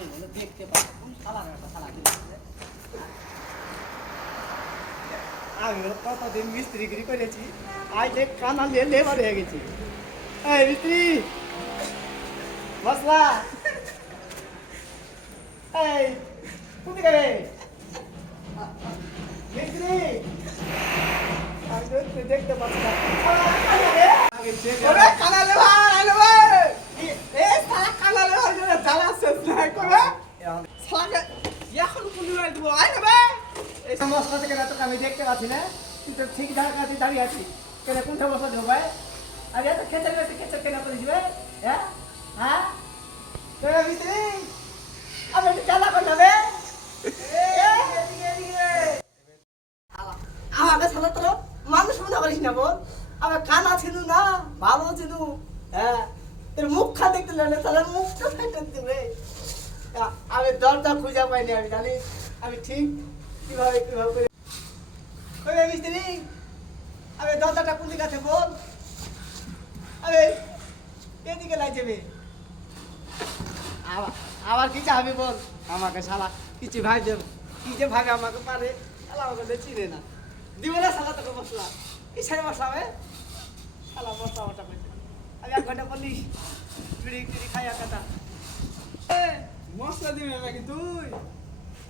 আমি বলে দেখতে পাবো কোন শালা একটা শালা কিনেছে। আমি কতদিন মিস্ত্রিগিরি করেছি, আজ এক কানা লেবার হয়ে গেছি। এই মিস্ত্রি মশলা, এই কোথায় গেলে মিস্ত্রি? আমি তো দেখতে পাচ্ছি না। কানা লেবার আইলো ভাই, এ শালা কানা লেবার জন্য জ্বালা শেষ নাই করে শালাকে এখন পুলিশ দিব আইলো ভাই। এই সমস্যা থেকে তো আমি দেখতে পাচ্ছি না, কিন্তু ঠিক জায়গাতে দাঁড়িয়ে আছি। কেন কোন সমস্যা দেবো ভাই? আর এত খেচে গেছে, খেচে কেন করে দিবে? হ্যাঁ হ্যাঁ মিস্ত্রি আমি একটু চালা করলাম আমাকে শালা তোর মানুষ মনে করিস না বল। আমার কানা ছিল না, ভালো ছিল। হ্যাঁ তোর মুখটা দেখতে লাগলে তাহলে মুখটা ফেটে দেবে। আমি দরজা খুঁজে পাইনি, আমি জানি আমি ঠিক কিভাবে করে মিস্ত্রি। আমি দরজাটা কোন দিকে আছে বল? আরে এদিকে লাই যাবে। আবার কি চাবি বল আমাকে শালা? কিছু ভাই দেব কি যে ভাবে আমাকে পারে, শালা আমাকে চিনে না। দিবে না শালা তোকে মশলা, কিসের মশলা হবে শালা? মশলা মশলা করছে। আমি 1 ঘন্টা বলিস বিড়ি বিড়ি খাইয়া কাটা মশলা দিবি নাকি তুই?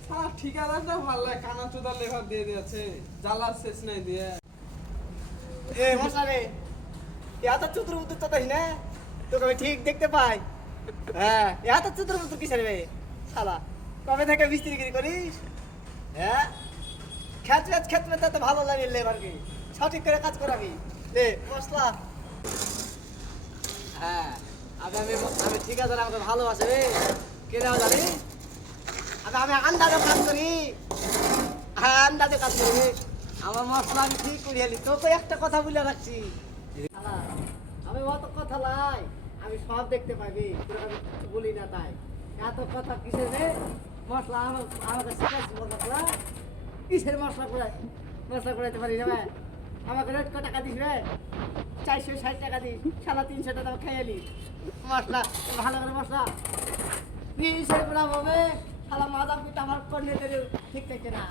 সারা ঠিকাদারটা ভালো লাগে, কানা চোদার লেখা দিয়ে দিয়েছে, জ্বালার শেষ নাই দিয়ে। এ মশলা রে, এত চুতুর মুতুর তো তাই না, তোকে আমি ঠিক দেখতে পাই। হ্যাঁ এত চুতুর মুতুর কিসের রে শালা? কবে থেকে মিস্ত্রিগিরি করিস? হ্যাঁ খেত মেতে তো ভালো লাগে লেবারকে, সঠিক করে কাজ করাবি। লে মশলা। হ্যাঁ আমি আমি আমি ঠিকাদার আমাকে ভালোবাসে রে, কে যাও জানি। আমি আন্দাজে কাজ করি। হ্যাঁ আন্দাজে কাজ করি রে। আমার মশলা আমি ঠিক করিয়ে নি। তোকে একটা কথা বলে রাখছি, আমি অত কথা নাই, আমি সব দেখতে পাবি, আমি কিছু বলি না। তাই এত কথা কিসের রে? মশলা আমাকে শিখাচ্ছি মশলা কিসের মশলা করাইতে পারি রে ভাই? আমাকে রেট কত টাকা দিস রে? 460 টাকা দিস, 350 টাকা খেয়ে নি মশলা। ভালো করে মশলা কিসের করা হবে শালা? মাদা পিঠা আমার করলে ঠিক থাকে না।